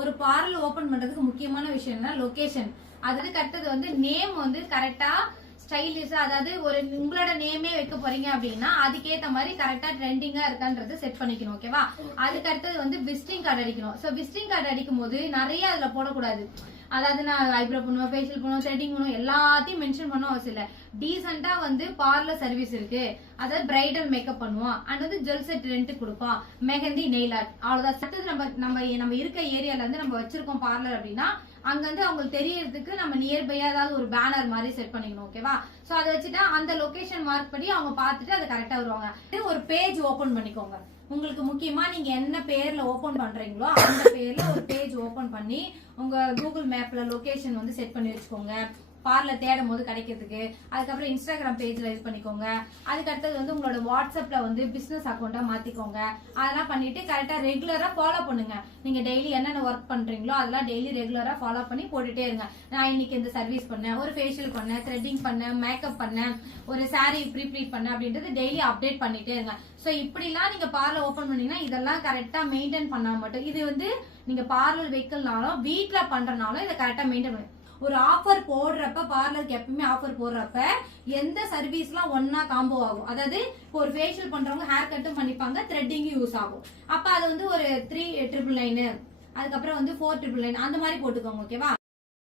ஒரு parlour open பண்றதுக்கு முக்கியமான விஷயம் என்ன, லொகேஷன். அதுக்கு அடுத்தது வந்து நேம் வந்து கரெக்டா ஸ்டைலிஷா, அதாவது ஒரு உங்களோட நேமே வைக்க போறீங்க அப்படின்னா அதுக்கேத்த மாதிரி கரெக்டா ட்ரெண்டிங்கா இருக்கான்றது செட் பண்ணிக்கணும். ஓகேவா? அதுக்கு அடுத்தது வந்து விசிட்டிங் கார்டு அடிக்கணும். சோ விசிட்டிங் கார்டு அடிக்கும் போது நிறைய அதுல போடக்கூடாது. அதாவது நான் ஐப்ரோ பண்ணுவேன், ஃபேஷியல் பண்ணுவேன், த்ரெட்டிங் பண்ணுவேன், எல்லாத்தையும் மென்ஷன் பண்ண அவசியம் இல்ல. டீசெண்டா வந்து பார்லர் சர்வீஸ் இருக்கு, அதாவது பிரைடல் மேக்கப் பண்ணுவோம், அண்ட் வந்து ஜுவல் செட் ரெண்ட் கொடுப்போம், மெஹந்தி, நெயில் ஆர்ட், அவ்வளவுதான். சட்டது நம்ம இருக்க ஏரியால இருந்து நம்ம வச்சிருக்கோம் பார்லர் அப்படின்னா அங்க வந்து அவங்களுக்கு தெரியறதுக்கு நம்ம நியர்பையா ஏதாவது ஒரு பேனர் மாதிரி செட் பண்ணிக்கணும். ஓகேவா? சோ அதை வச்சுட்டா அந்த லொகேஷன் மார்க் படி அவங்க பார்த்துட்டு அது கரெக்டா வருவாங்க. ஒரு பேஜ் ஓபன் பண்ணிக்கோங்க. உங்களுக்கு முக்கியமா நீங்க என்ன பேர்ல ஓபன் பண்றீங்களோ அந்த பேர்ல ஒரு பேஜ் ஓபன் பண்ணி உங்க கூகுள் மேப்ல லொகேஷன் வந்து செட் பண்ணி வச்சுக்கோங்க, பார்லர் தேடும் போது கிடைக்கிறதுக்கு. அதுக்கப்புறம் இன்ஸ்டாகிராம் பேஜ்ல இது பண்ணிக்கோங்க. அதுக்கு அடுத்தது வந்து உங்களோட வாட்ஸ்அப்ல வந்து பிசினஸ் அக்கௌண்டா மாத்திக்கோங்க. அதெல்லாம் பண்ணிட்டு கரெக்டா ரெகுலரா ஃபாலோ பண்ணுங்க. நீங்க டெய்லி என்னென்ன ஒர்க் பண்றீங்களோ அதெல்லாம் டெய்லி ரெகுலரா ஃபாலோ பண்ணி போட்டுட்டே இருங்க. நான் இன்னைக்கு இந்த சர்வீஸ் பண்ணேன், ஒரு ஃபேஷியல் பண்ணேன், த்ரெட்டிங் பண்ணேன், மேக்கப் பண்ணேன், ஒரு சாரி ப்ரீப்ளீட் பண்ணேன் அப்படின்றது டெய்லி அப்டேட் பண்ணிட்டே இருங்க. சோ இப்படிலாம் நீங்க பார்லர் ஓபன் பண்ணீங்கன்னா இதெல்லாம் கரெக்டா மெயின்டைன் பண்ணா மட்டும், இது வந்து நீங்க பார்லர் வைக்கலனாலும் வீட்ல பண்றனாலும் இதை கரெக்டா மெயின்டைன் பண்ணு. ஒரு ஆஃபர் போடுறப்ப, பார்லருக்கு எப்பவுமே ஆஃபர் போடுறப்ப எந்த சர்வீஸ்லாம் ஒன்னா காம்போ ஆகும். அதாவது இப்போ ஒரு ஃபேஷியல் பண்றவங்க ஹேர் கட்டும் பண்ணிப்பாங்க, த்ரெட்டிங்கும் யூஸ் ஆகும். அப்ப அது வந்து ஒரு 3,999, அதுக்கப்புறம் வந்து 4,999 அந்த மாதிரி போட்டுக்கோங்க. ஓகேவா?